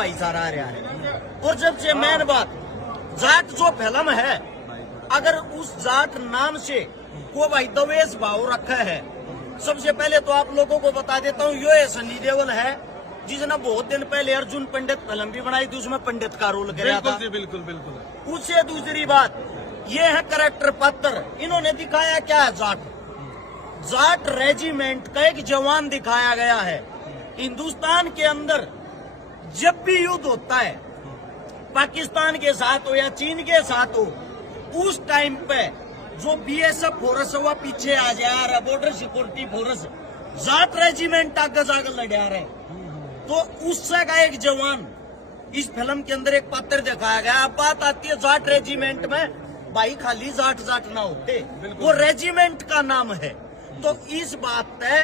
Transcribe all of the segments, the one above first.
भाईचारा आ रहा है। और सबसे मेन बात, जाट जो फिल्म है, अगर उस जाट नाम से को भाई द्वेष भाव रखा है, सबसे पहले तो आप लोगों को बता देता हूँ, ये सनी देओल है जिसने बहुत दिन पहले अर्जुन पंडित फिल्म भी बनाई थी, उसमें पंडित का रोल किया था। बिल्कुल बिल्कुल। उससे दूसरी बात, ये है करेक्टर पात्र। इन्होंने दिखाया क्या है, जाट रेजिमेंट का एक जवान दिखाया गया है। हिंदुस्तान के अंदर जब भी युद्ध होता है, पाकिस्तान के साथ हो या चीन के साथ हो, उस टाइम पे जो बीएसएफ फोर्स है वह पीछे आ जा रहा, border security force Jat regiment आगे जाकर लड़ा रहे। तो उससे का एक जवान इस फिल्म के अंदर एक पात्र दिखाया गया। अब बात आती है जाट रेजिमेंट में, भाई खाली जाट ना होते, वो रेजिमेंट का नाम है। तो इस बात पे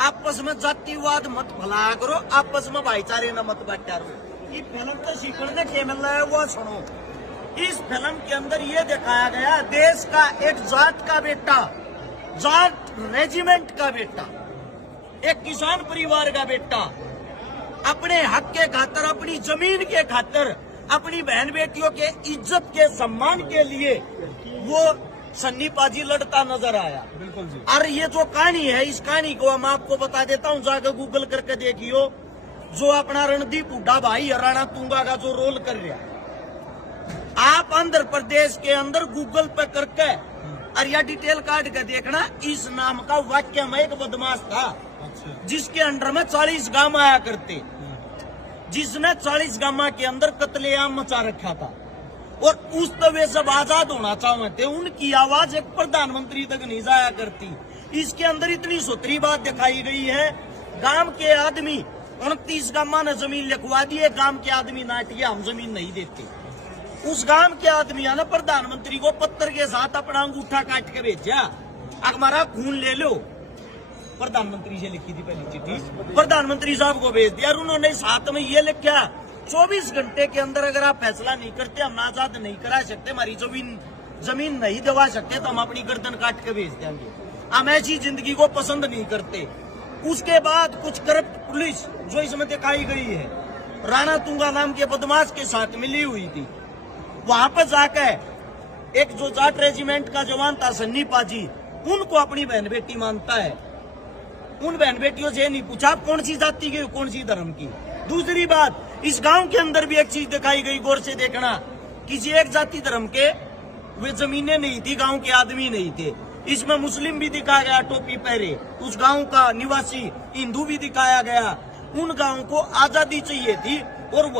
आपस में जातिवाद मत फैलाया करो, आपस में भाईचारे न मत बांटा करो। ये फिल्म तो सीखने के मिल रहा है वो सुनो। इस फिल्म के अंदर ये दिखाया गया, देश का एक जाट का बेटा, जाट रेजिमेंट का बेटा, एक किसान परिवार का बेटा अपने हक के खातर, अपनी जमीन के खातर, अपनी बहन बेटियों के इज्जत के सम्मान के लिए वो सन्नी पाजी लड़ता नजर आया। बिल्कुल जी। और ये जो कहानी है, इस कहानी को हम आपको बता देता हूँ, जाकर गूगल करके देखियो। जो अपना रणदीप हुड्डा भाई राणा तुंगा का जो रोल कर रहा है, आप आंध्र प्रदेश के अंदर गूगल पे करके और या डिटेल काट के देखना, इस नाम का वाक्य में एक बदमाश था जिसके अंडर में 40 गांव आया करते, जिसने 40 गांव के अंदर कत्लेआम मचा रखा था। और उस तवे सब आजाद होना चाहते, उनकी आवाज एक प्रधानमंत्री तक नहीं जाया करती। इसके अंदर इतनी सुथरी बात दिखाई गई है, गांव के आदमी 29 गांव ने जमीन लिखवा दी है, गांव के आदमी नाटिया हम जमीन नहीं देते। उस गांव के आदमियों ने प्रधानमंत्री को पत्थर के साथ अपना अंगूठा काट के भेजा, हमारा खून ले लो। प्रधानमंत्री से लिखी थी पहली चिट्ठी, प्रधानमंत्री साहब को भेज दिया। उन्होंने साथ में ये लिखा, 24 घंटे के अंदर अगर आप फैसला नहीं करते, हम आजाद नहीं करा सकते, हमारी जमीन नहीं दबा सकते, तो हम अपनी गर्दन काट के भेज देंगे। हम ऐसी जिंदगी को पसंद नहीं करते। उसके बाद कुछ करप्ट पुलिस जो इसमें दिखाई गई है, राणा तुंगा नाम के बदमाश के साथ मिली हुई थी। वहां पर जाकर एक जो जाट रेजिमेंट का जवान था सन्नी पाजी, उनको अपनी बहन बेटी मानता है। उन बहन बेटियों से नहीं पूछा कौन सी जाति की, कौन सी धर्म की। दूसरी बात, इस गांव के अंदर भी एक चीज दिखाई गई, गौर से देखना, किसी एक जाति धर्म के वे जमीनें नहीं थी, गांव के आदमी नहीं थे। इसमें मुस्लिम भी दिखाया गया टोपी पहरे, उस गांव का निवासी हिंदू भी दिखाया गया। उन गांव को आजादी चाहिए थी और